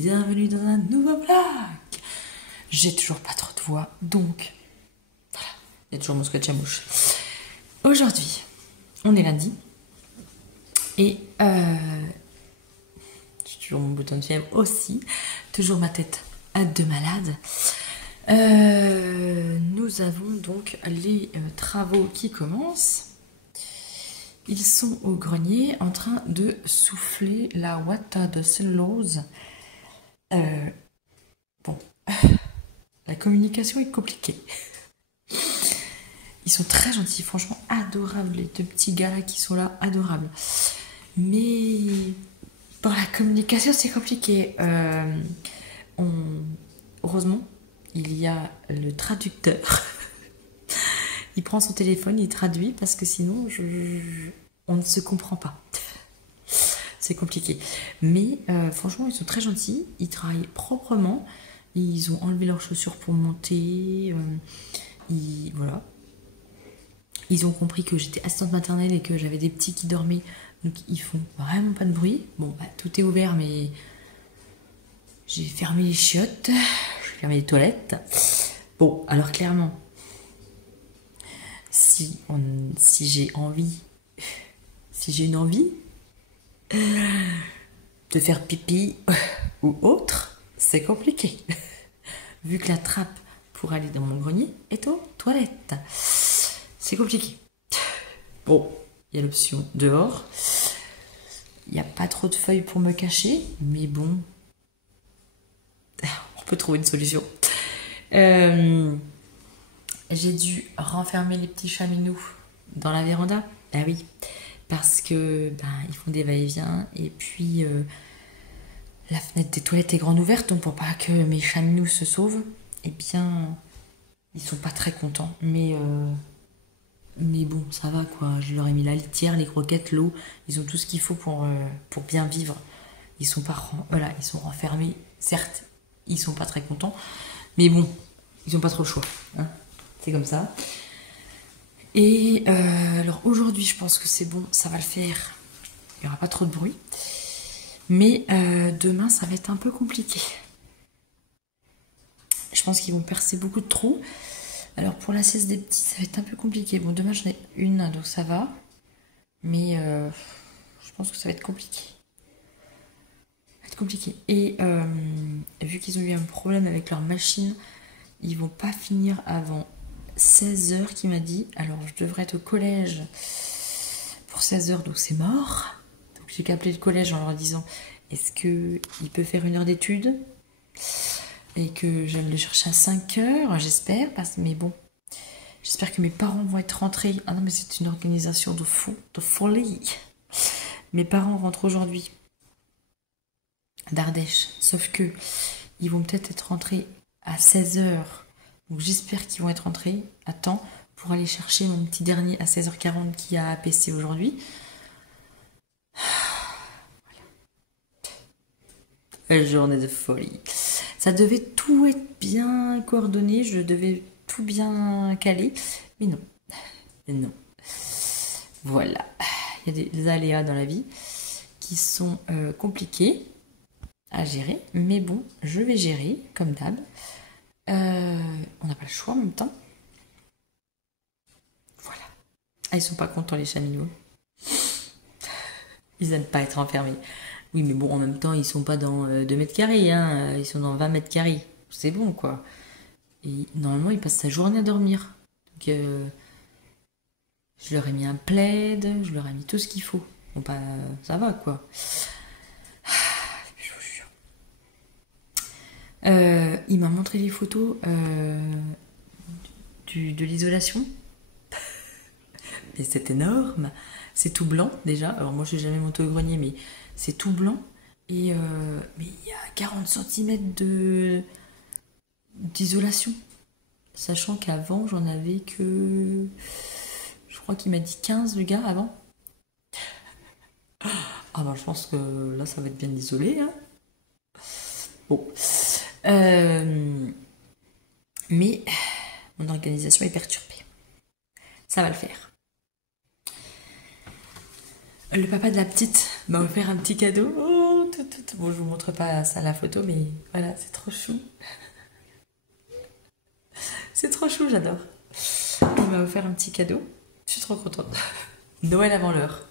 bienvenue dans un nouveau vlog. J'ai toujours pas trop de voix, donc voilà, il y a toujours mon scotch à mouche. Aujourd'hui, on est lundi et j'ai toujours mon bouton de fièvre aussi, toujours ma tête de malade. Nous avons donc les travaux qui commencent. Ils sont au grenier en train de souffler la ouate de cellulose. Bon, la communication est compliquée. Ils sont très gentils, franchement adorables, les deux petits gars là qui sont là, adorables. Mais pour la communication c'est compliqué. Heureusement, il y a le traducteur. Il prend son téléphone, il traduit parce que sinon on ne se comprend pas. C'est compliqué. Mais franchement, ils sont très gentils. Ils travaillent proprement. Ils ont enlevé leurs chaussures pour monter. Voilà. Ils ont compris que j'étais assistante maternelle et que j'avais des petits qui dormaient. Donc ils font vraiment pas de bruit. Bon, bah, tout est ouvert, mais j'ai fermé les chiottes. J'ai fermé les toilettes. Bon, alors clairement, si j'ai envie, si j'ai une envie de faire pipi ou autre, c'est compliqué. Vu que la trappe pour aller dans mon grenier est aux toilettes. C'est compliqué. Bon, il y a l'option dehors. Il n'y a pas trop de feuilles pour me cacher, mais bon, on peut trouver une solution. J'ai dû renfermer les petits chaminous dans la véranda. Ah oui, parce que ils font des va-et-vient et puis la fenêtre des toilettes est grande ouverte, donc pour pas que mes chaminous se sauvent, eh bien ils sont pas très contents. Mais bon, ça va quoi. Je leur ai mis la litière, les croquettes, l'eau. Ils ont tout ce qu'il faut pour bien vivre. Ils sont pas voilà, ils sont renfermés. Certes, ils sont pas très contents, mais bon, ils ont pas trop le choix. Hein. C'est comme ça. Et alors aujourd'hui, je pense que c'est bon, ça va le faire. Il n'y aura pas trop de bruit. Mais demain, ça va être un peu compliqué. Je pense qu'ils vont percer beaucoup de trous. Alors pour la sieste des petits, ça va être un peu compliqué. Bon, demain, j'en ai une, donc ça va. Mais je pense que ça va être compliqué. Ça va être compliqué. Et vu qu'ils ont eu un problème avec leur machine, ils vont pas finir avant 16h qui m'a dit. Alors je devrais être au collège pour 16h, donc c'est mort. Donc j'ai qu'à appeler le collège en leur disant est-ce qu'il peut faire 1 heure d'études et que je vais le chercher à 5h, j'espère, mais bon, j'espère que mes parents vont être rentrés. Ah non mais c'est une organisation de fou, de folie. Mes parents rentrent aujourd'hui d'Ardèche, sauf que ils vont peut-être être rentrés à 16h. Donc j'espère qu'ils vont être rentrés à temps pour aller chercher mon petit dernier à 16h40 qui a APC aujourd'hui. Voilà. Journée de folie. Ça devait tout être bien coordonné, je devais tout bien caler, mais non. Non. Voilà. Il y a des aléas dans la vie qui sont compliqués à gérer, mais bon, je vais gérer comme d'hab. On n'a pas le choix en même temps. Voilà. Ah, ils sont pas contents les chaminous. Ils n'aiment pas être enfermés. Oui, mais bon, en même temps, ils sont pas dans 2 mètres carrés, hein. Ils sont dans 20 mètres carrés. C'est bon, quoi. Et normalement, ils passent sa journée à dormir. Donc, je leur ai mis un plaid, je leur ai mis tout ce qu'il faut. Bon, bah, ça va, quoi. Il m'a montré les photos de l'isolation. Et c'est énorme. C'est tout blanc déjà. Alors moi je n'ai jamais monté au grenier, mais c'est tout blanc. Et mais il y a 40 cm d'isolation. Sachant qu'avant j'en avais que... Je crois qu'il m'a dit 15 le gars avant. Ah bah je pense que là ça va être bien isolé. Hein. Bon. Mais mon organisation est perturbée. Ça va le faire. Le papa de la petite m'a offert un petit cadeau. Oh, tout Bon, je vous montre pas ça la photo, mais voilà, c'est trop chou. C'est trop chou, j'adore. Il m'a offert un petit cadeau. Je suis trop contente. Noël avant l'heure.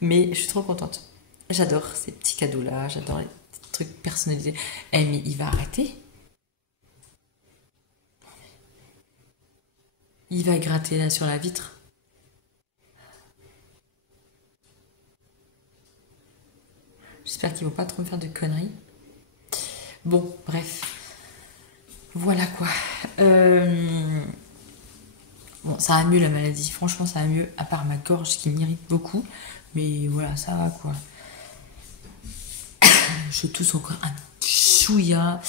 Mais je suis trop contente. J'adore ces petits cadeaux-là. J'adore les petits trucs personnalisés. Eh, mais il va arrêter. Il va gratter là sur la vitre. J'espère qu'ils vont pas trop me faire de conneries. Bon, bref. Voilà quoi. Bon, ça va mieux la maladie. Franchement, ça va mieux. À part ma gorge qui m'irrite beaucoup. Mais voilà, ça va quoi. Je tousse encore un chouïa.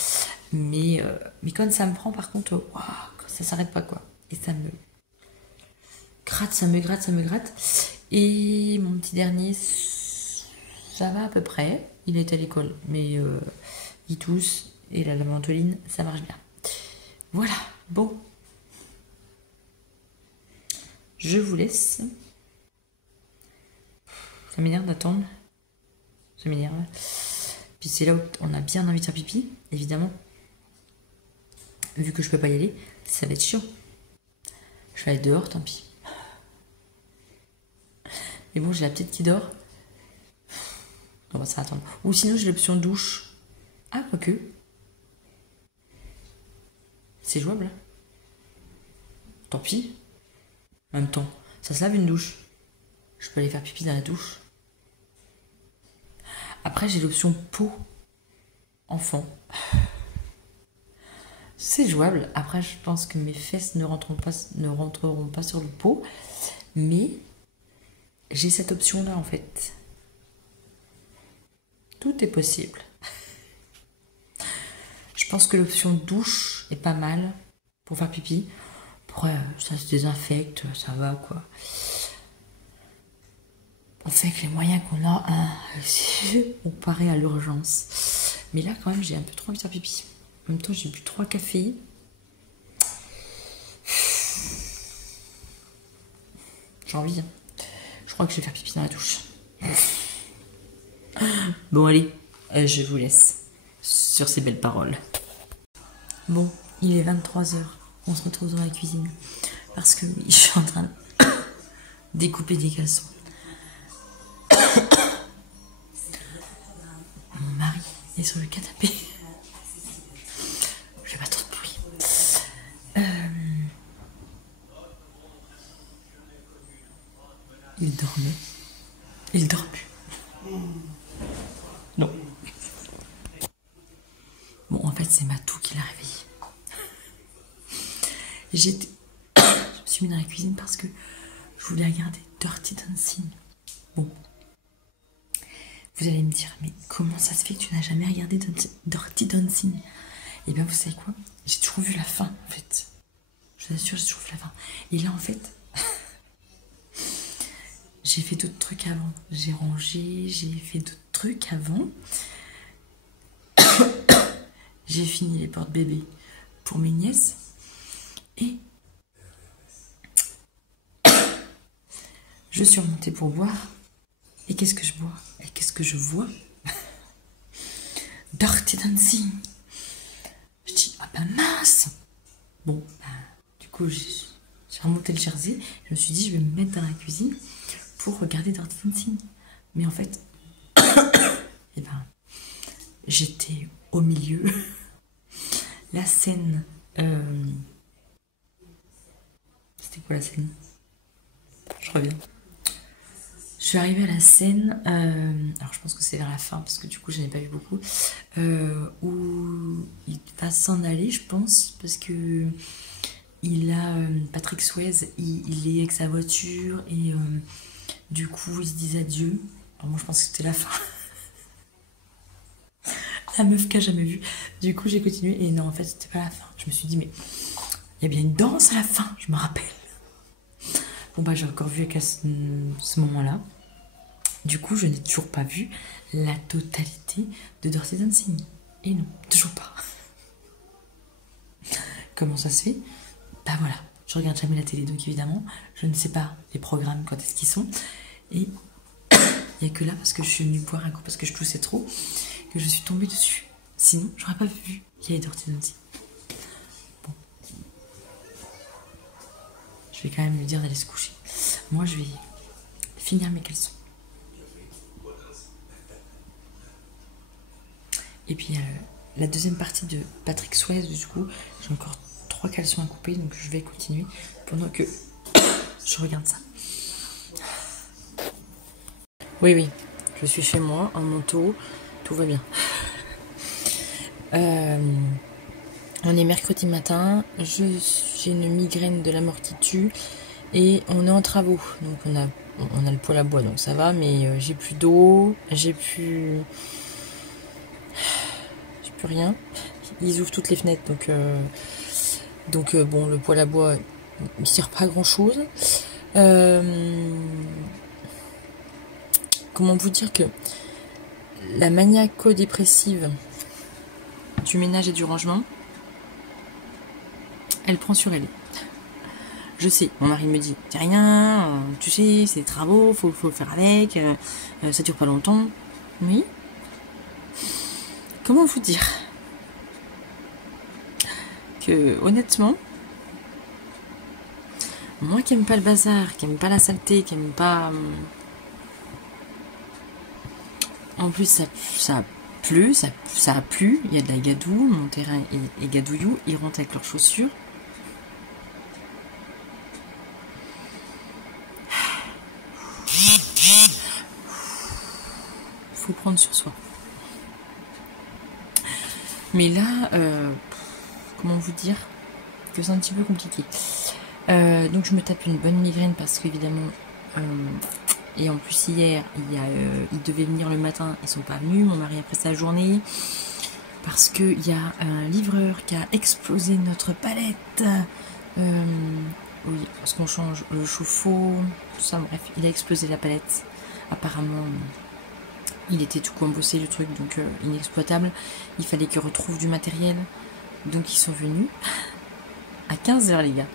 Mais quand ça me prend, par contre, waouh, ça s'arrête pas quoi. Et ça me gratte, ça me gratte, ça me gratte. Et mon petit dernier, ça va à peu près. Il est à l'école, mais il tousse. Et la mentoline, ça marche bien. Voilà, bon. Je vous laisse. Ça m'énerve d'attendre. Ça m'énerve. Puis c'est là où on a bien envie de faire pipi, évidemment. Vu que je peux pas y aller, ça va être chiant. Je vais aller dehors, tant pis. Mais bon, j'ai la petite qui dort. On va ça attendre. Ou sinon, j'ai l'option douche. Ah, quoique. C'est jouable. Hein. Tant pis. En même temps, ça se lave une douche. Je peux aller faire pipi dans la douche. Après, j'ai l'option peau. Enfant. C'est jouable. Après, je pense que mes fesses ne rentreront pas sur le pot. Mais j'ai cette option-là, en fait. Tout est possible. Je pense que l'option douche est pas mal pour faire pipi. Après, ça se désinfecte, ça va, quoi. On fait avec les moyens qu'on a, hein, on paraît à l'urgence. Mais là, quand même, j'ai un peu trop envie de faire pipi. En même temps, j'ai bu 3 cafés. J'ai envie. Hein. Je crois que je vais faire pipi dans la douche. Bon, allez, je vous laisse sur ces belles paroles. Bon, il est 23 h. On se retrouve dans la cuisine. Parce que oui, je suis en train de découper des caleçons. Mon mari est sur le canapé. Je fais pas trop de bruit. Il dormait. Il dort plus. Non. Bon, en fait, c'est Matou qui l'a réveillé. Je me suis mis dans la cuisine parce que je voulais regarder Dirty Dancing. Bon. Vous allez me dire, mais comment ça se fait que tu n'as jamais regardé Dirty Dancing? Eh bien, vous savez quoi? J'ai toujours vu la fin, en fait. Je vous assure, j'ai toujours vu la fin. Et là, en fait, j'ai fait d'autres trucs avant. J'ai rangé, j'ai fait d'autres trucs avant. J'ai fini les porte-bébés pour mes nièces. Et je suis remontée pour boire. Et qu'est-ce que je bois? Et qu'est-ce que je vois? Dirty Dancing. Je dis, ah ben mince. Bon, du coup, j'ai remonté le jersey. Je me suis dit, je vais me mettre dans la cuisine pour regarder Dirty Dancing. Mais en fait, eh ben, j'étais au milieu. La scène... C'était quoi la scène? Je reviens. Je suis arrivée à la scène, alors je pense que c'est vers la fin, parce que du coup, je n'ai pas vu beaucoup, où il va s'en aller, je pense, parce que il a Patrick Swayze, il est avec sa voiture, et du coup, il se dit adieu. Alors moi, je pense que c'était la fin. La meuf qu'a jamais vu. Du coup, j'ai continué, et non, en fait, c'était pas la fin. Je me suis dit, mais il y a bien une danse à la fin, je me rappelle. Bon bah j'ai encore vu à ce moment-là. Du coup, je n'ai toujours pas vu la totalité de Dirty Dancing. Et non, toujours pas. Comment ça se fait? Bah voilà, je regarde jamais la télé, donc évidemment, je ne sais pas les programmes quand est-ce qu'ils sont. Et Il n'y a que là, parce que je suis venue boire un coup, parce que je toussais trop, que je suis tombée dessus. Sinon, j'aurais pas vu qu'il y avait d'orthodontie. Bon. Je vais quand même lui dire d'aller se coucher. Moi, je vais finir mes caleçons. Et puis, il y a la deuxième partie de Patrick Swayze, du coup. J'ai encore 3 caleçons à couper, donc je vais continuer pendant que je regarde ça. Oui, oui, je suis chez moi, en manteau, tout va bien. On est mercredi matin, j'ai une migraine de la mort qui tue et on est en travaux. Donc on a le poêle à bois, donc ça va, mais j'ai plus d'eau, j'ai plus rien. Ils ouvrent toutes les fenêtres, donc bon, le poêle à bois, il sert pas à grand chose. Comment vous dire que la maniaco-dépressive du ménage et du rangement, elle prend sur elle. Je sais, mon mari me dit, c'est rien, tu sais, c'est des travaux, faut le faire avec, ça dure pas longtemps. Oui. Comment vous dire que, honnêtement, moi qui aime pas le bazar, qui aime pas la saleté, qui aime pas... En plus, ça pleut, ça a plu, il y a de la gadoue, mon terrain est gadouillou, ils rentrent avec leurs chaussures. Faut prendre sur soi. Mais là, comment vous dire que c'est un petit peu compliqué. Donc je me tape une bonne migraine parce qu'évidemment... et en plus hier, ils devaient venir le matin, ils sont pas venus, mon mari a pris sa journée, parce qu'il y a un livreur qui a explosé notre palette. Oui, parce qu'on change le chauffe-eau, tout ça, bref, il a explosé la palette. Apparemment, il était tout embossé le truc, donc inexploitable. Il fallait qu'ils retrouvent du matériel, donc ils sont venus à 15h les gars,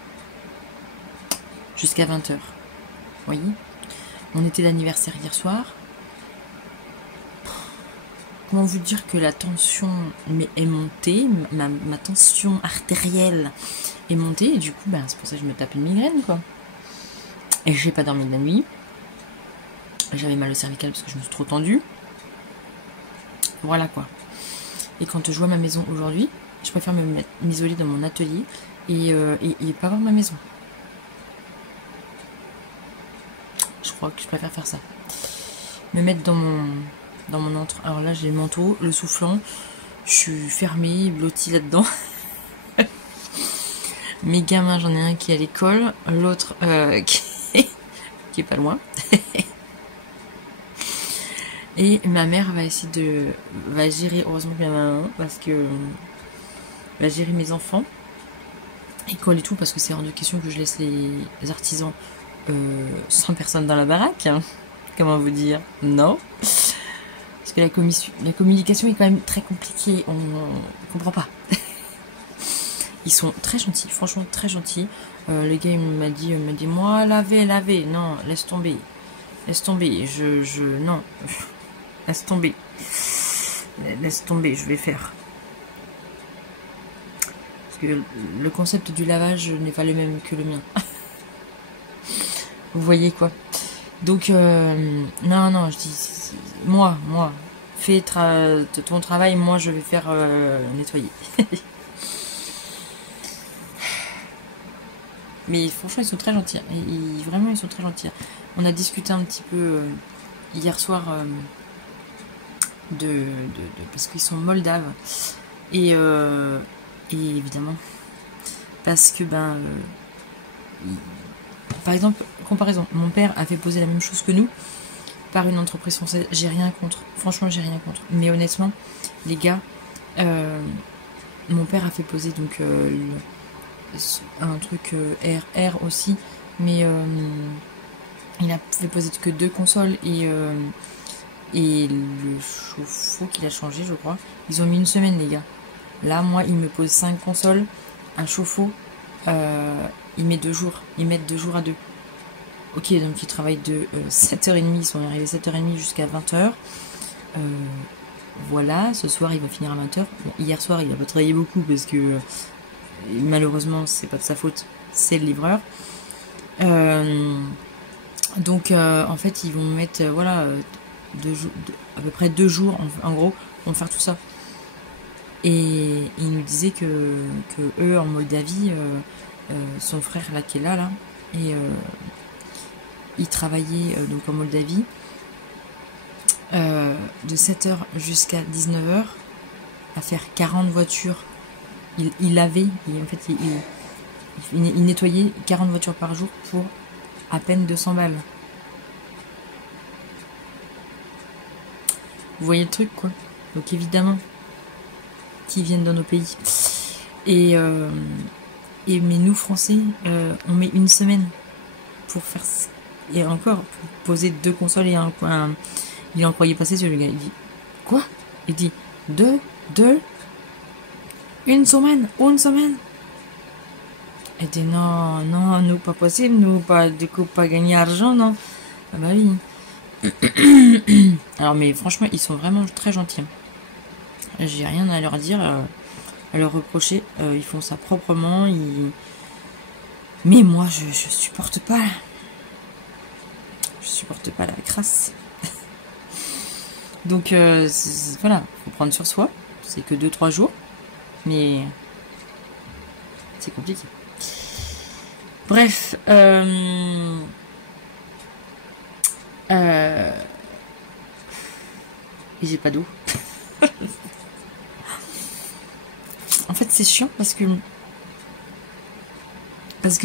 jusqu'à 20h. Vous voyez ? On était d'anniversaire hier soir. Comment vous dire que la tension est montée, ma tension artérielle est montée, et du coup, c'est pour ça que je me tape une migraine, quoi. Et j'ai pas dormi de la nuit. J'avais mal au cervical parce que je me suis trop tendue. Voilà, quoi. Et quand je vois ma maison aujourd'hui, je préfère m'isoler dans mon atelier et pas voir ma maison. Je crois que je préfère faire ça. Me mettre dans mon entre. Alors là, j'ai le manteau, le soufflant. Je suis fermée, blottie là-dedans. Mes gamins, j'en ai un qui est à l'école, l'autre qui est pas loin. Et ma mère va gérer, heureusement qu'il y en a un, parce que va gérer mes enfants. École et tout, parce que c'est hors de question que je laisse les artisans sans personne dans la baraque. Hein. Comment vous dire? Non. Parce que la communication est quand même très compliquée. On comprend pas. Ils sont très gentils, franchement très gentils. Le gars il m'a dit moi laver. Non, laisse tomber. Non. Laisse tomber. Je vais faire. Parce que le concept du lavage n'est pas le même que le mien. Vous voyez quoi? Donc, non, je dis, moi, fais ton travail, moi je vais faire nettoyer. Mais franchement, ils sont très gentils. Vraiment, ils sont très gentils. On a discuté un petit peu hier soir parce qu'ils sont moldaves. Et évidemment, parce que par exemple, comparaison, mon père avait posé la même chose que nous par une entreprise française. J'ai rien contre. Franchement, j'ai rien contre. Mais honnêtement, les gars, mon père a fait poser donc un truc RR aussi, mais il a fait poser que 2 consoles et le chauffe-eau qu'il a changé, je crois. Ils ont mis 1 semaine, les gars. Là, moi, il me pose 5 consoles, un chauffe-eau, il met 2 jours. Ils mettent 2 jours à 2. Ok, donc ils travaillent de 7h30, ils sont arrivés 7h30 jusqu'à 20h. Voilà, ce soir il va finir à 20h. Bon, hier soir il a pas travaillé beaucoup parce que malheureusement c'est pas de sa faute, c'est le livreur. Donc en fait ils vont mettre voilà à peu près 2 jours en gros pour faire tout ça. Et il nous disait que eux en Moldavie, son frère là qui est là et il travaillait donc en Moldavie de 7h jusqu'à 19h à faire 40 voitures. Il lavait, en fait il nettoyait 40 voitures par jour pour à peine 200 balles. Vous voyez le truc quoi. Donc évidemment qui viennent dans nos pays. Et mais nous Français, on met une semaine pour faire et encore pour poser 2 consoles et il en croyait passer sur le gars. Il dit quoi? Il dit une semaine. Elle dit non, nous pas possible, nous pas du coup pas gagner argent, non. Ah bah oui. Alors mais franchement ils sont vraiment très gentils. J'ai rien à leur dire, à leur reprocher. Ils font ça proprement. Mais moi je supporte pas. Je supporte pas la crasse. Donc voilà, faut prendre sur soi. C'est que 2-3 jours. Mais c'est compliqué. Bref. Et j'ai pas d'eau. En fait c'est chiant parce que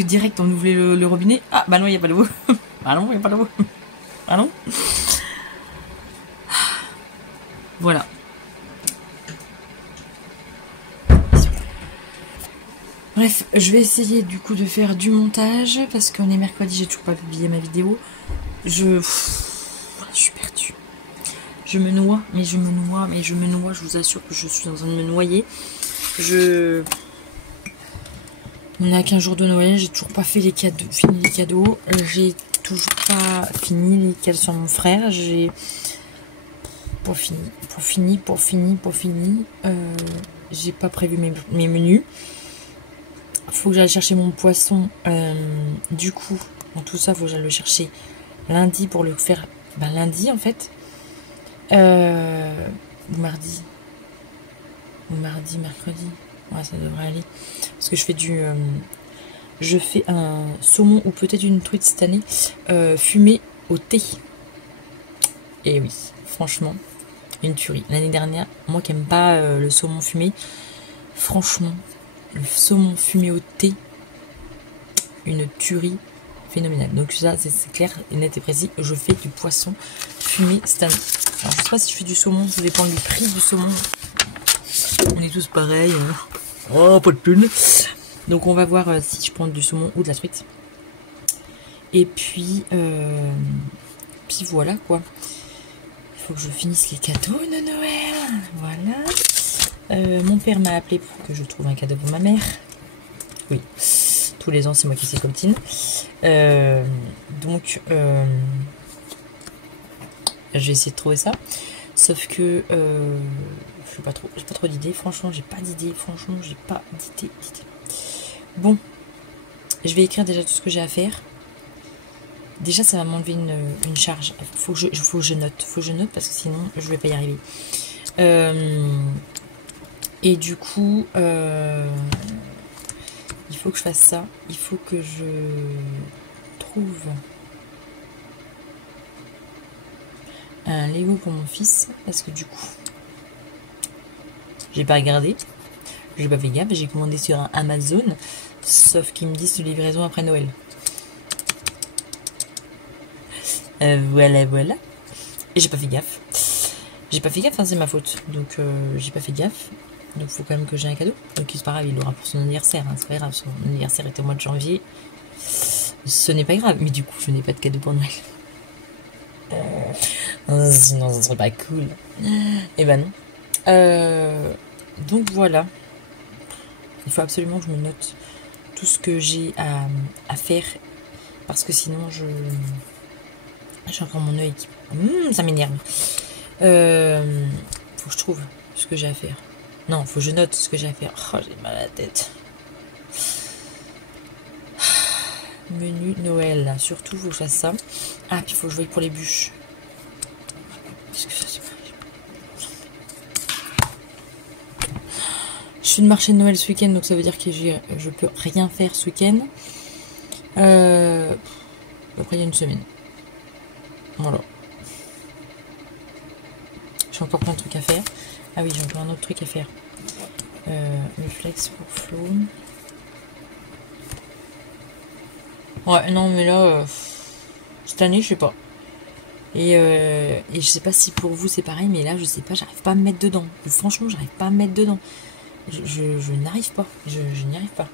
direct on ouvrait le robinet. Ah bah non il n'y a pas d'eau. Ah non il n'y a pas d'eau. Ah non. Voilà. Bref, je vais essayer du coup de faire du montage parce qu'on est mercredi, j'ai toujours pas publié ma vidéo. Je suis perdue. Je me noie, je vous assure que je suis en train de me noyer. On a qu'un jour de Noël, j'ai toujours pas fait fini les cadeaux. J'ai toujours pas fini les cadeaux sur mon frère. J'ai pour fini. J'ai pas prévu mes menus. Faut que j'aille chercher mon poisson. Du coup, dans tout ça, faut que j'aille le chercher lundi pour le faire. Ben, lundi en fait. Ou mardi, mercredi. Ouais, ça devrait aller. Parce que je fais un saumon ou peut-être une truite cette année fumée au thé. Et oui, franchement, une tuerie. L'année dernière, moi qui n'aime pas le saumon fumé, franchement, le saumon fumé au thé, une tuerie phénoménale. Donc ça, c'est clair et net et précis. Je fais du poisson fumé cette année. Alors, je sais pas si je fais du saumon, ça dépend du prix du saumon. On est tous pareils. Oh, pas de pune. Donc on va voir si je prends du saumon ou de la truite. Et puis voilà quoi. Il faut que je finisse les cadeaux de Noël. Voilà. Mon père m'a appelé pour que je trouve un cadeau pour ma mère. Oui. Tous les ans, c'est moi qui sais comme tine. Donc, je vais essayer de trouver ça. Sauf que j'ai pas trop d'idées. Franchement, j'ai pas d'idées. Bon, je vais écrire déjà tout ce que j'ai à faire. Déjà, ça va m'enlever une charge. Faut que je note. Parce que sinon, je vais pas y arriver. Et du coup, il faut que je fasse ça. Il faut que je trouve un Lego pour mon fils. Parce que du coup, j'ai pas regardé. J'ai pas fait gaffe. J'ai commandé sur un Amazon. Sauf qu'ils me disent de livraison après Noël. Voilà. Et j'ai pas fait gaffe. Hein, c'est ma faute. Donc, j'ai pas fait gaffe. Donc, il faut quand même que j'ai un cadeau. Donc, c'est pas grave, il l'aura pour son anniversaire. Hein, c'est pas grave, son anniversaire était au mois de janvier. Ce n'est pas grave. Mais du coup, je n'ai pas de cadeau pour Noël. Sinon, ça serait pas cool. Et ben non. Donc, voilà. Il faut absolument que je me note tout ce que j'ai à faire Parce que sinon, j'ai encore mon œil qui... ça m'énerve. Faut que je trouve ce que j'ai à faire. Non, faut que je note ce que j'ai à faire. Oh, j'ai mal à la tête. Menu Noël, là. Surtout, faut que je fasse ça. Ah, puis il faut que je voie pour les bûches. Qu'est-ce que ça, c'est pas... Je suis de marché de Noël ce week-end, donc ça veut dire que je peux rien faire ce week-end. Après, il y a une semaine. Voilà. J'ai encore plein de trucs à faire. Ah oui, j'ai encore un autre truc à faire. Le flex pour Flo. Ouais, non, mais là, cette année, je sais pas. Et je sais pas si pour vous c'est pareil, mais là, je sais pas, j'arrive pas à me mettre dedans. Franchement, j'arrive pas à me mettre dedans. Je n'arrive pas. Je n'y arrive pas.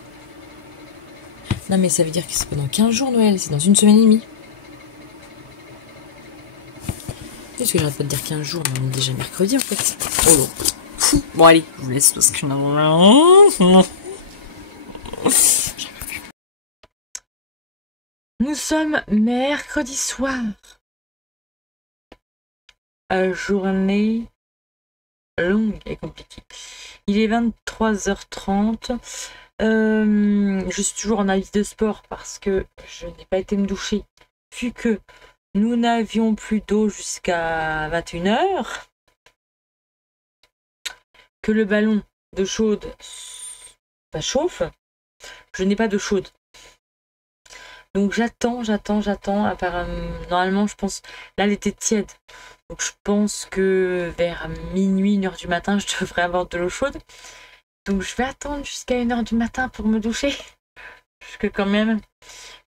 Non, mais ça veut dire que c'est pendant 15 jours Noël, c'est dans une semaine et demie. Est-ce que j'arrête pas de dire 15 jours, mais on est déjà mercredi en fait. Oh non. Bon, allez, je vous laisse parce que nous sommes mercredi soir. Journée longue et compliquée. Il est 23h30. Je suis toujours en avis de sport parce que je n'ai pas été me doucher. Vu que nous n'avions plus d'eau jusqu'à 21h, que le ballon de chaude chauffe, je n'ai pas de chaude. Donc j'attends. Apparemment, normalement, je pense, là, elle était tiède. Donc je pense que vers minuit, 1h du matin, je devrais avoir de l'eau chaude. Donc je vais attendre jusqu'à 1h du matin pour me doucher. Parce que quand même,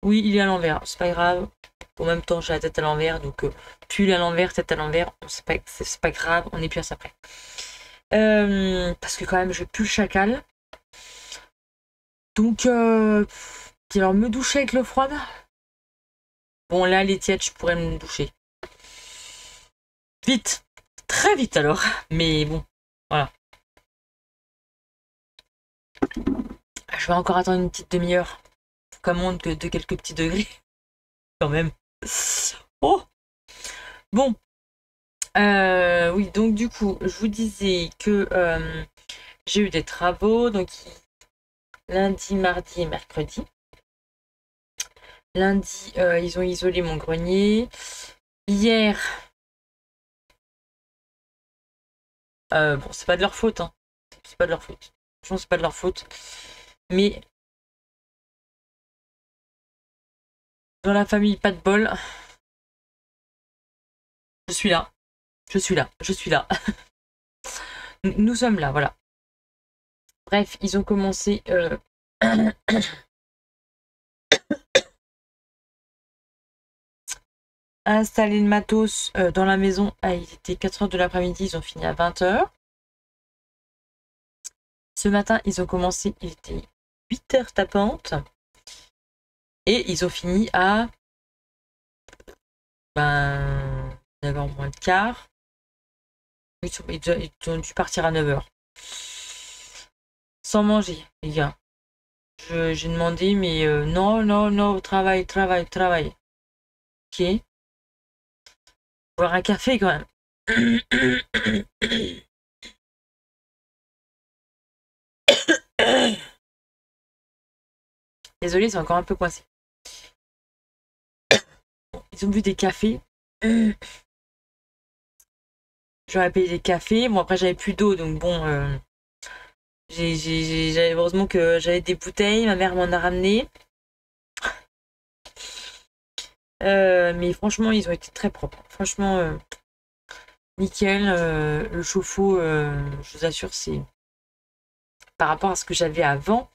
oui, il est à l'envers. C'est pas grave. En même temps, j'ai la tête à l'envers. Donc pull à l'envers, tête à l'envers. C'est pas grave. On est plus à ça près. Parce que quand même, je pue le chacal. Donc, alors me doucher avec l'eau froide. Bon, là, les tièdes, je pourrais me doucher. Vite. Très vite alors. Mais bon, voilà. Je vais encore attendre une petite demi-heure. Comme monte que de quelques petits degrés. Quand même. Oh. Bon. Oui, donc du coup, je vous disais que j'ai eu des travaux. Donc, lundi, mardi et mercredi. Lundi, ils ont isolé mon grenier. Hier, bon, c'est pas de leur faute, hein. C'est pas de leur faute. Franchement, c'est pas de leur faute. Mais dans la famille, pas de bol. Je suis là. Je suis là. Je suis là. Nous sommes là, voilà. Bref, ils ont commencé à installer le matos dans la maison. Ah, il était 4h de l'après-midi, ils ont fini à 20h. Ce matin, ils ont commencé, il était 8h tapante. Et ils ont fini à 9h moins le quart. Ils ont dû partir à 9h. Sans manger, les gars. J'ai demandé, mais non, travail. Ok. Boire un café quand même. Désolée, c'est encore un peu coincé. Ils ont bu des cafés. J'aurais payé des cafés. Bon, après, j'avais plus d'eau, donc bon. Heureusement que j'avais des bouteilles. Ma mère m'en a ramené. Mais franchement, ils ont été très propres. Franchement, nickel. Le chauffe-eau, je vous assure, c'est par rapport à ce que j'avais avant.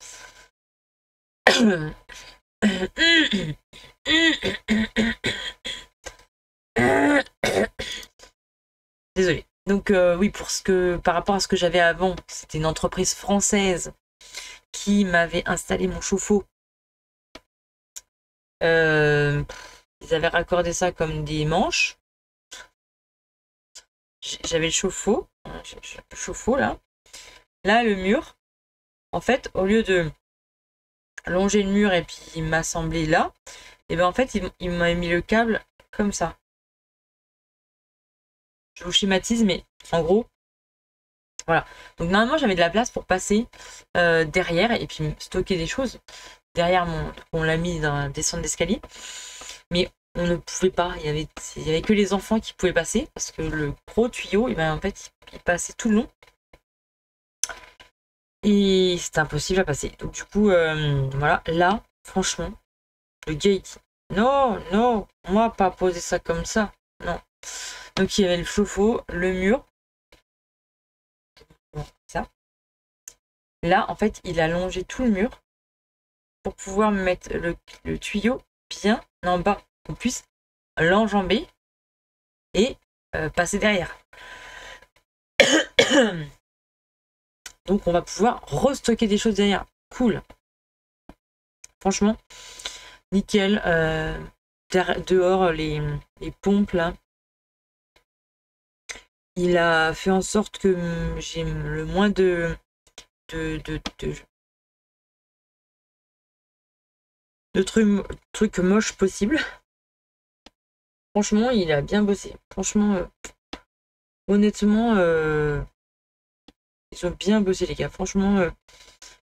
Désolée. Donc oui, par rapport à ce que j'avais avant, c'était une entreprise française qui m'avait installé mon chauffe-eau. Ils avaient raccordé ça comme des manches. J'avais le chauffe-eau. Le chauffe-eau là. Là, le mur. En fait, au lieu de longer le mur et puis m'assembler là. Et ben en fait, il m'a mis le câble comme ça. Je vous schématise, mais en gros, voilà. Donc normalement, j'avais de la place pour passer derrière et puis stocker des choses. Derrière on l'a mis dans la descente d'escalier. Mais on ne pouvait pas. Il y avait que les enfants qui pouvaient passer parce que le gros tuyau, et ben en fait, il passait tout le long. Et c'était impossible à passer. Donc du coup, voilà. Là, franchement, le gars il dit non, non, moi pas poser ça comme ça. Non. Donc il y avait le chauffe-eau, le mur. Bon, ça. Là, en fait, il a longé tout le mur pour pouvoir mettre le tuyau bien en bas. Qu'on puisse l'enjamber et passer derrière. Donc on va pouvoir restocker des choses derrière. Cool. Franchement, nickel. Dehors, les pompes là. Il a fait en sorte que j'ai le moins de trucs moches possible. Franchement, il a bien bossé. Franchement, honnêtement, ils ont bien bossé les gars. Franchement,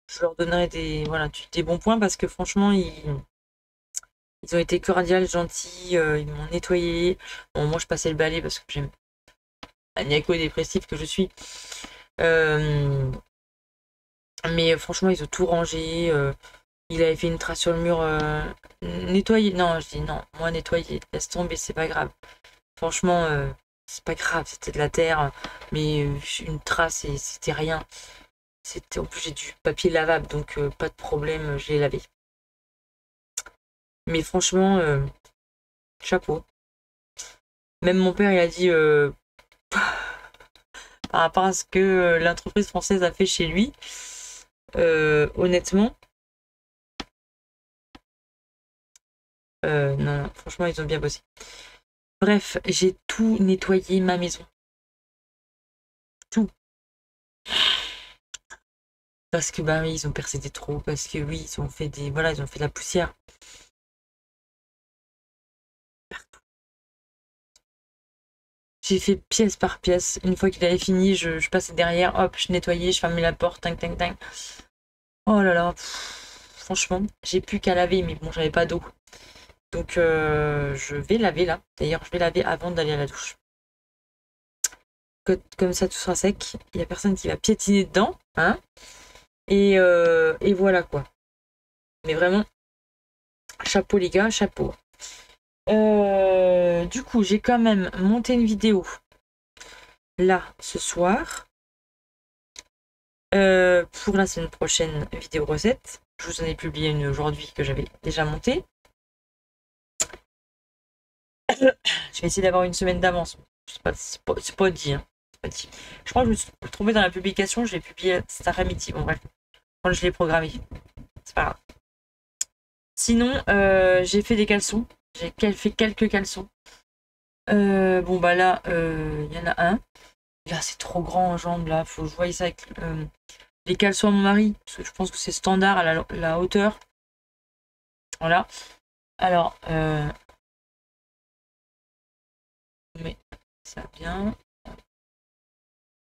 je leur donnerai des bons points parce que franchement, ils ont été cordiales, gentils, ils m'ont nettoyé. Bon, moi, je passais le balai parce que j'aime maniaco-dépressif que je suis. Mais franchement, ils ont tout rangé. Il avait fait une trace sur le mur. Nettoyer. Non, je dis non. Moi, nettoyer. Laisse tomber, c'est pas grave. Franchement, c'est pas grave. C'était de la terre. Mais une trace, et c'était rien. En plus, j'ai du papier lavable. Donc, pas de problème. Je l'ai lavé. Mais franchement, chapeau. Même mon père, il a dit par rapport à ce que l'entreprise française a fait chez lui, honnêtement, non, franchement, ils ont bien bossé. Bref, j'ai tout nettoyé ma maison. Tout. Parce que bah oui, ils ont percé des trous, parce que oui, ils ont fait ils ont fait de la poussière. J'ai fait pièce par pièce. Une fois qu'il avait fini, je passais derrière, hop, je nettoyais, je fermais la porte, tang, tang, tang. Oh là là, franchement, j'ai plus qu'à laver, mais bon, j'avais pas d'eau. Donc, je vais laver là. D'ailleurs, je vais laver avant d'aller à la douche. Comme ça, tout sera sec. Il n'y a personne qui va piétiner dedans. Hein, et voilà quoi. Mais vraiment, chapeau les gars, chapeau. Du coup, j'ai quand même monté une vidéo là ce soir. Pour la semaine prochaine, vidéo recette. Je vous en ai publié une aujourd'hui que j'avais déjà montée. Je vais essayer d'avoir une semaine d'avance. C'est pas dit, hein. Je crois que je me suis trompée dans la publication. Je l'ai publié cet après-midi. Bon, bref. Quand je l'ai programmé. C'est pas grave. Sinon, j'ai fait des caleçons. J'ai fait quelques caleçons. Bon, bah là, il y en a un. Là, c'est trop grand en jambes. Là, faut que je voie ça avec les caleçons à mon mari. Parce que je pense que c'est standard à la hauteur. Voilà. Alors, mais ça bien.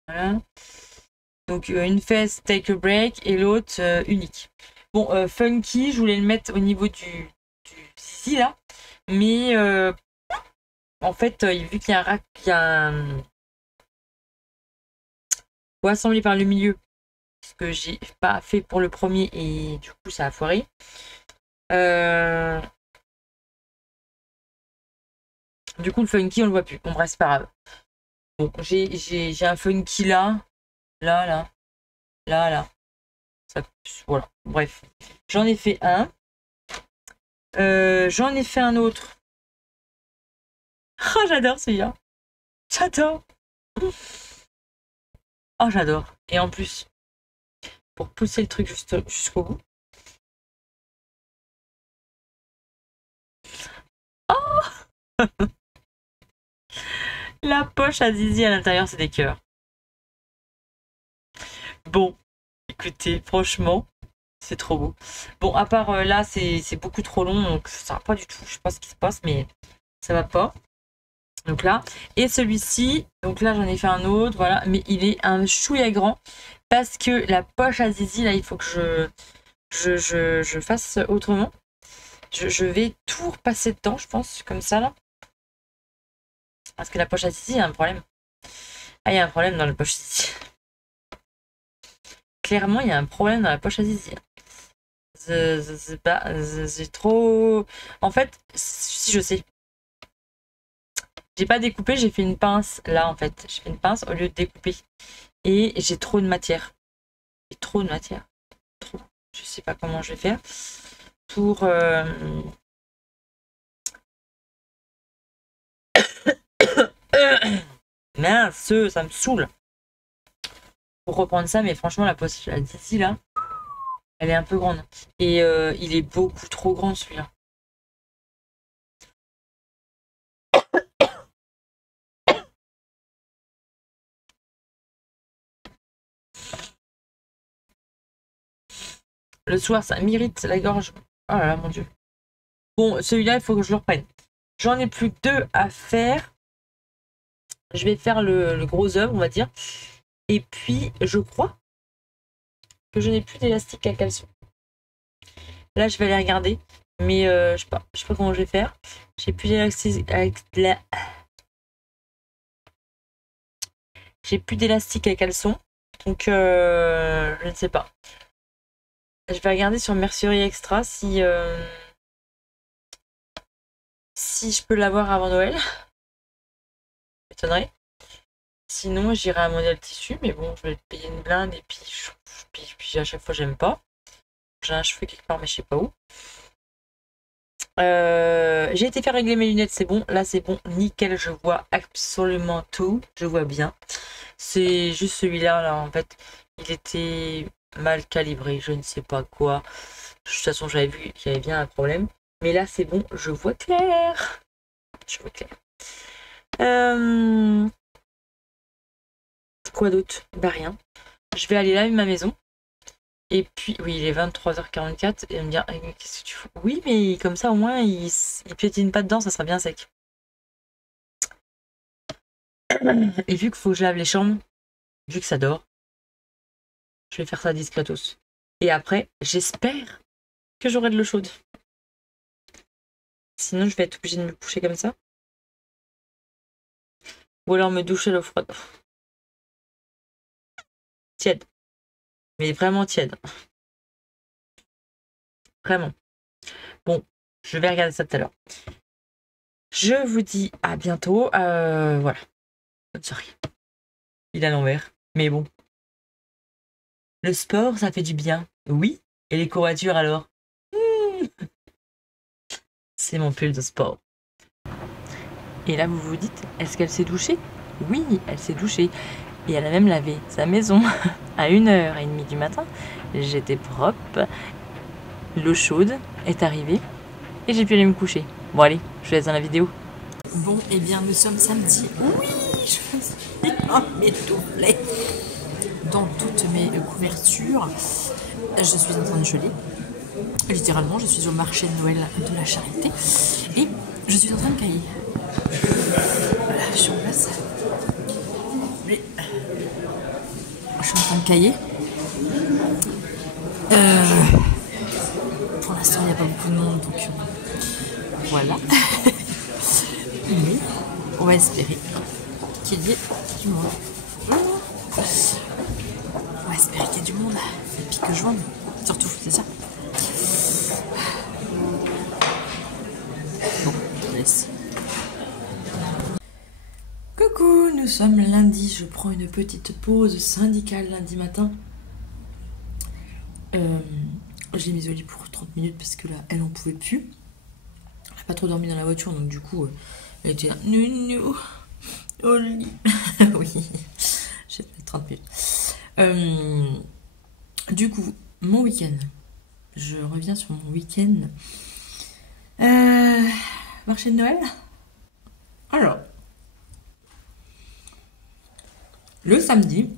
Voilà. Donc une fesse take a break et l'autre unique. Bon, funky, je voulais le mettre au niveau du zizi là. Mais en fait, vu qu'il y a un rack, faut assembler par le milieu. Ce que j'ai pas fait pour le premier et du coup ça a foiré. Du coup le funky on le voit plus. Bon bref, c'est pas grave. Bon, j'ai un funky là. Là. Ça, voilà, bref. J'en ai fait un. J'en ai fait un autre. Oh, j'adore celui-là. J'adore. Oh, j'adore. Et en plus, pour pousser le truc jusqu'au bout. Oh la poche à zizi à l'intérieur, c'est des cœurs. Bon, écoutez, franchement, C'est trop beau. Bon, à part là, c'est beaucoup trop long, donc ça va pas du tout. Je sais pas ce qui se passe, mais ça va pas. Donc là, et celui-ci, donc là j'en ai fait un autre, voilà, mais il est un chouïa grand parce que la poche à zizi, là, il faut que je fasse autrement. Je vais tout repasser dedans, je pense, comme ça là. Parce que la poche à zizi, il y a un problème. Ah, il y a un problème dans la poche à zizi. Clairement, il y a un problème dans la poche à zizi. C'est trop. En fait, si je sais. J'ai pas découpé, j'ai fait une pince là en fait. J'ai fait une pince au lieu de découper. Et j'ai trop de matière. J'ai trop de matière. Trop. Je sais pas comment je vais faire. Pour. Mince, ça me saoule. Pour reprendre ça, mais franchement, la poche d'ici là, elle est un peu grande. Et il est beaucoup trop grand celui-là. Le soir, ça m'irrite la gorge. Oh là là, mon Dieu. Bon, celui-là, il faut que je le reprenne. J'en ai plus que 2 à faire. Je vais faire le gros œuvre, on va dire. Et puis, je crois que je n'ai plus d'élastique à caleçon. Là, je vais aller regarder. Mais je sais pas comment je vais faire. J'ai plus d'élastique J'ai plus d'élastique à caleçon. Donc, je ne sais pas. Je vais regarder sur Mercerie Extra si je peux l'avoir avant Noël. M'étonnerait. Sinon, j'irai à un modèle tissu. Mais bon, je vais payer une blinde. Et puis à chaque fois, j'aime pas. J'ai un cheveu quelque part, mais je sais pas où. J'ai été faire régler mes lunettes, c'est bon. Là, c'est bon, nickel. Je vois absolument tout. Je vois bien. C'est juste celui-là, là, en fait. Il était mal calibré, je ne sais pas quoi. De toute façon, j'avais vu qu'il y avait bien un problème. Mais là, c'est bon, je vois clair. Je vois clair. Quoi d'autre? Bah rien. Je vais aller laver ma maison. Et puis, oui, il est 23h44. Et me dire, qu'est-ce que tu fais? Oui, mais comme ça, au moins, il piétine pas dedans, ça sera bien sec. Et vu qu'il faut que je lave les chambres, vu que ça dort, je vais faire ça discretos. Et après, j'espère que j'aurai de l'eau chaude. Sinon, je vais être obligée de me coucher comme ça. Ou alors me doucher l'eau froide. Tiède. Mais vraiment tiède. Vraiment. Bon, je vais regarder ça tout à l'heure. Je vous dis à bientôt. Voilà. Bonne soirée. Il est à l'envers. Mais bon. Le sport, ça fait du bien. Oui. Et les courbatures alors? C'est mon pull de sport. Et là, vous vous dites, est-ce qu'elle s'est douchée? Oui, elle s'est douchée. Et elle a même lavé sa maison à 1h30 du matin. J'étais propre. L'eau chaude est arrivée. Et j'ai pu aller me coucher. Bon allez, je vous laisse dans la vidéo. Bon, eh bien, nous sommes samedi. Oui, je suis m'étouffer dans toutes mes couvertures. Je suis en train de geler. Littéralement, je suis au marché de Noël de la Charité. Et je suis en train de cailler. Voilà, je suis en place. Mais je suis en train de cailler. Pour l'instant, il n'y a pas beaucoup de monde, donc voilà. Mais on va espérer qu'il y ait du monde. On va espérer qu'il y ait du monde. Et puis que je vende. Surtout, c'est ça. Bon, je laisse. Coucou, nous sommes lundi. Je prends une petite pause syndicale lundi matin. J'ai mis au lit pour 30 minutes parce que là, elle en pouvait plus. Elle n'a pas trop dormi dans la voiture, donc du coup, elle était là. Nounou, au lit. Oui, j'ai fait 30 minutes. Du coup, mon week-end. Je reviens sur mon week-end. Marché de Noël. Alors, le samedi,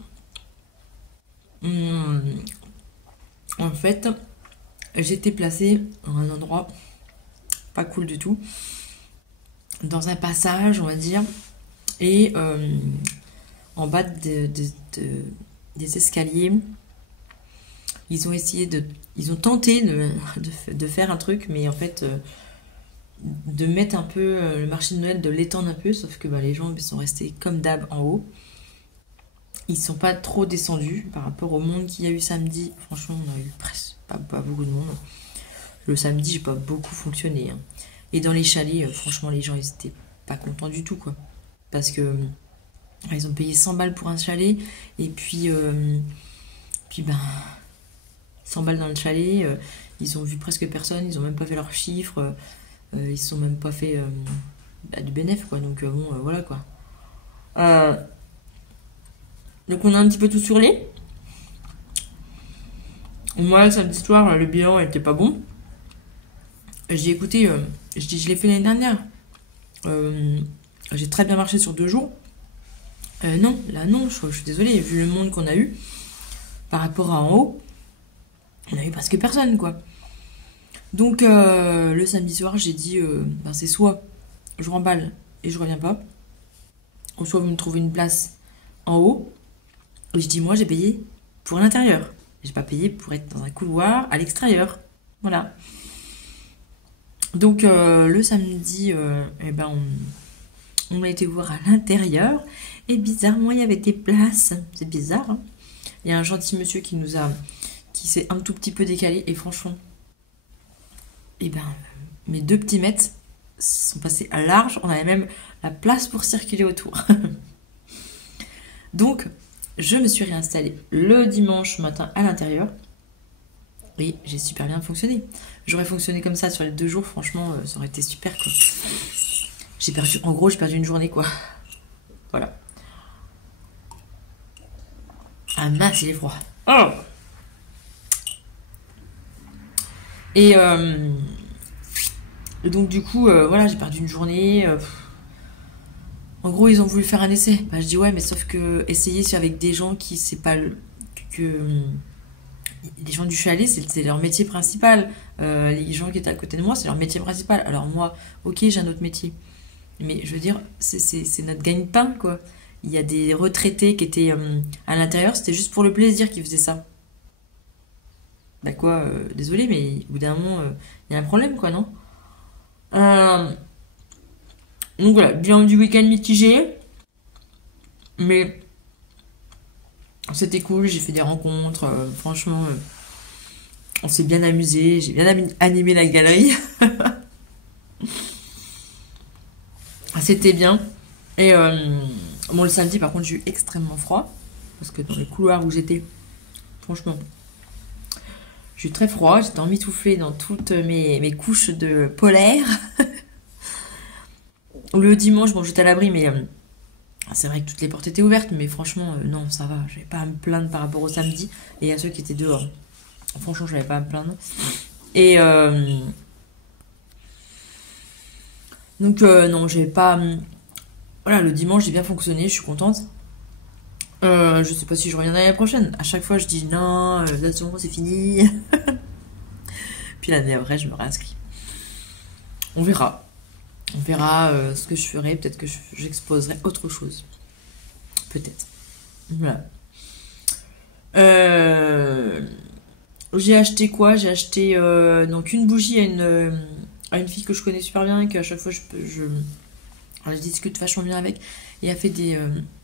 en fait, j'étais placée dans un endroit pas cool du tout, dans un passage, on va dire, et en bas des escaliers, ils ont essayé ils ont tenté de faire un truc, mais en fait, de mettre un peu le marché de Noël, de l'étendre un peu, sauf que les gens sont restés comme d'hab en haut. Ils sont pas trop descendus par rapport au monde qu'il y a eu samedi. Franchement, on a eu presque pas beaucoup de monde. Le samedi, j'ai pas beaucoup fonctionné, hein. Et dans les chalets, franchement, les gens, ils étaient pas contents du tout, quoi. Parce que ils ont payé 100 balles pour un chalet, et puis 100 balles dans le chalet, ils ont vu presque personne, ils ont même pas fait leurs chiffres, ils se sont même pas fait du bénéf, quoi. Donc voilà, quoi. Donc on a un petit peu tout surlé. Moi, samedi soir, le bilan était pas bon. J'ai écouté, je l'ai fait l'année dernière. J'ai très bien marché sur 2 jours. Non, là non, je suis désolée, vu le monde qu'on a eu, par rapport à en haut, on a eu presque personne, quoi. Donc le samedi soir, j'ai dit, c'est soit je remballe et je reviens pas, ou soit vous me trouvez une place en haut. Et je dis, moi j'ai payé pour l'intérieur. J'ai pas payé pour être dans un couloir à l'extérieur. Voilà. Donc le samedi, on a été voir à l'intérieur. Et bizarrement, il y avait des places. C'est bizarre, hein. Il y a un gentil monsieur qui s'est un tout petit peu décalé. Et franchement, mes 2 petits mètres sont passés à large. On avait même la place pour circuler autour. Donc, je me suis réinstallée le dimanche matin à l'intérieur. Et j'ai super bien fonctionné. J'aurais fonctionné comme ça sur les 2 jours, franchement, ça aurait été super, quoi. J'ai perdu une journée, quoi. Voilà. Ah mince, il est froid. Oh. Et donc du coup, voilà, j'ai perdu une journée. En gros, ils ont voulu faire un essai. Je dis ouais, mais sauf que essayer avec des gens qui c'est pas les gens du chalet, c'est leur métier principal. Les gens qui étaient à côté de moi, c'est leur métier principal. Alors moi, ok, j'ai un autre métier. Mais je veux dire, c'est notre gagne-pain, quoi. Il y a des retraités qui étaient à l'intérieur, c'était juste pour le plaisir qu'ils faisaient ça. Désolé, mais au bout d'un moment, il y a un problème, quoi, non? Donc voilà, bilan du week-end mitigé. Mais c'était cool, j'ai fait des rencontres, franchement, on s'est bien amusé, j'ai bien animé la galerie. C'était bien. Et le samedi, par contre, j'ai eu extrêmement froid. Parce que dans les couloirs où j'étais, franchement, j'ai eu très froid. J'étais emmitouflée dans toutes mes couches de polaire. Le dimanche, bon, j'étais à l'abri, mais c'est vrai que toutes les portes étaient ouvertes. Mais franchement, non, ça va. J'avais pas à me plaindre par rapport au samedi. Et à ceux qui étaient dehors. Franchement, je n'avais pas à me plaindre. Et donc, non, j'ai pas. Voilà, le dimanche, j'ai bien fonctionné, je suis contente. Je sais pas si je reviendrai l'année prochaine. À chaque fois, je dis non, attention, c'est fini. Puis l'année après, je me réinscris. On verra. On verra ce que je ferai. Peut-être que j'exposerai autre chose. Peut-être. Voilà. J'ai acheté quoi? J'ai acheté donc une bougie à une fille que je connais super bien et qu'à chaque fois je discute vachement bien avec. Et elle fait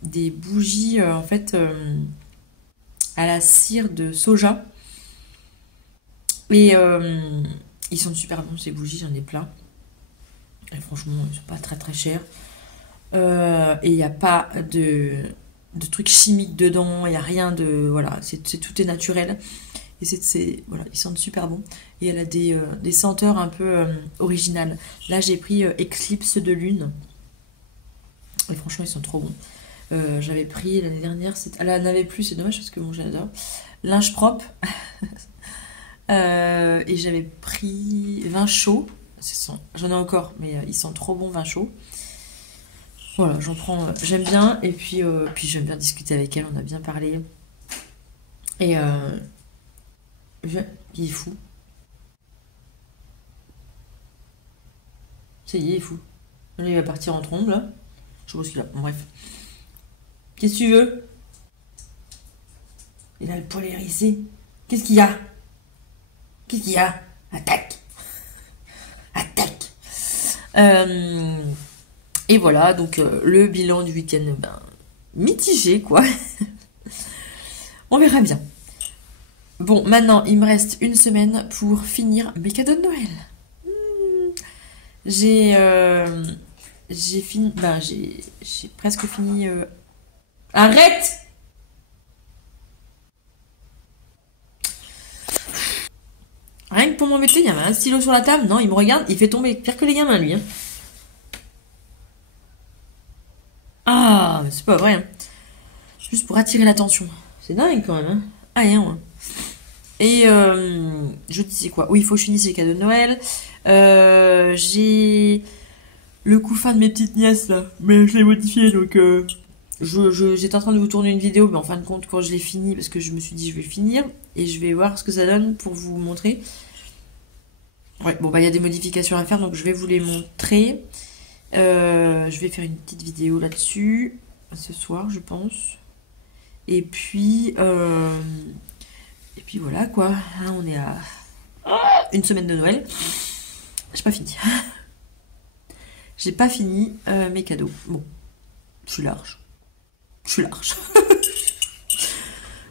des bougies en fait à la cire de soja. Et ils sont super bons ces bougies, j'en ai plein. Et franchement, ils sont pas très très chers. Et il n'y a pas de trucs chimiques dedans, il n'y a rien de. Voilà, tout est naturel. Et voilà, ils sentent super bon. Et elle a des senteurs un peu originales. Là, j'ai pris Eclipse de Lune. Et franchement, ils sont trop bons. J'avais pris l'année dernière, elle en avait plus, c'est dommage parce que bon, j'adore. Linge propre. Et j'avais pris vin chaud. J'en ai encore, mais ils sont trop bons, vin chaud. Voilà, j'en prends, j'aime bien. Et puis j'aime bien discuter avec elle, on a bien parlé. Et il est fou. Ça y est, il est fou. Là, il va partir en trombe, là. Je sais pas ce qu'il a. Bon, bref. Qu'est-ce que tu veux? Il a le poil hérissé. Qu'est-ce qu'il y a? Qu'est-ce qu'il y a? Attaque! Attaque! Et voilà, donc le bilan du week-end, ben, mitigé, quoi. On verra bien. Bon, maintenant, il me reste une semaine pour finir mes cadeaux de Noël. J'ai fini... Ben, j'ai presque fini... Arrête! Rien que pour m'embêter, il y avait un stylo sur la table. Non, il me regarde, il fait tomber. Pire que les gamins, lui. Hein. Ah, mais c'est pas vrai. Hein. Juste pour attirer l'attention. C'est dingue quand même. Hein. Ah, rien, ouais. Et je disais quoi? Oui, il faut que je finisse les cadeaux de Noël. J'ai le couffin de mes petites nièces là, mais je l'ai modifié donc j'étais en train de vous tourner une vidéo, mais en fin de compte quand je l'ai fini, parce que je me suis dit je vais le finir et je vais voir ce que ça donne pour vous montrer. Ouais, bon bah il y a des modifications à faire donc je vais vous les montrer. Je vais faire une petite vidéo là-dessus ce soir je pense. Et puis voilà quoi, là on est à une semaine de Noël. J'ai pas fini. J'ai pas fini mes cadeaux. Bon, je suis large. Je suis large.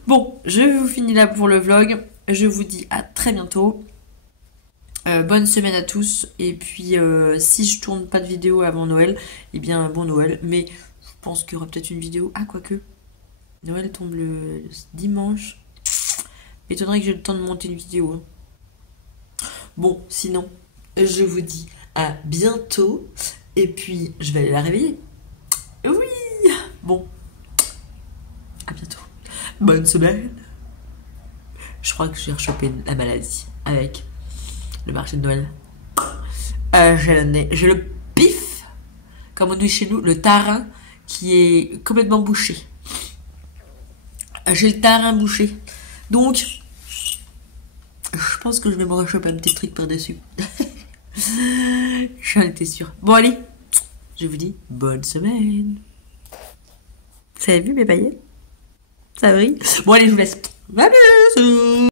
Bon, je vous finis là pour le vlog. Je vous dis à très bientôt. Bonne semaine à tous. Et puis, si je tourne pas de vidéo avant Noël, eh bien, bon Noël. Mais je pense qu'il y aura peut-être une vidéo. Ah, quoique. Noël tombe le dimanche. M'étonnerait que j'ai le temps de monter une vidéo. Hein. Bon, sinon, je vous dis à bientôt. Et puis, je vais aller la réveiller. Oui! Bon. À bientôt. Bonne semaine. Je crois que j'ai rechopé la maladie avec le marché de Noël. J'ai le pif, comme on dit chez nous, le tarin qui est complètement bouché. J'ai le tarin bouché. Donc, je pense que je vais me rechoper un petit truc par-dessus. J'en étais sûre. Bon, allez. Je vous dis bonne semaine. Vous avez vu mes paillettes? Ça brille. Bon, allez, je vous laisse. Bye bye.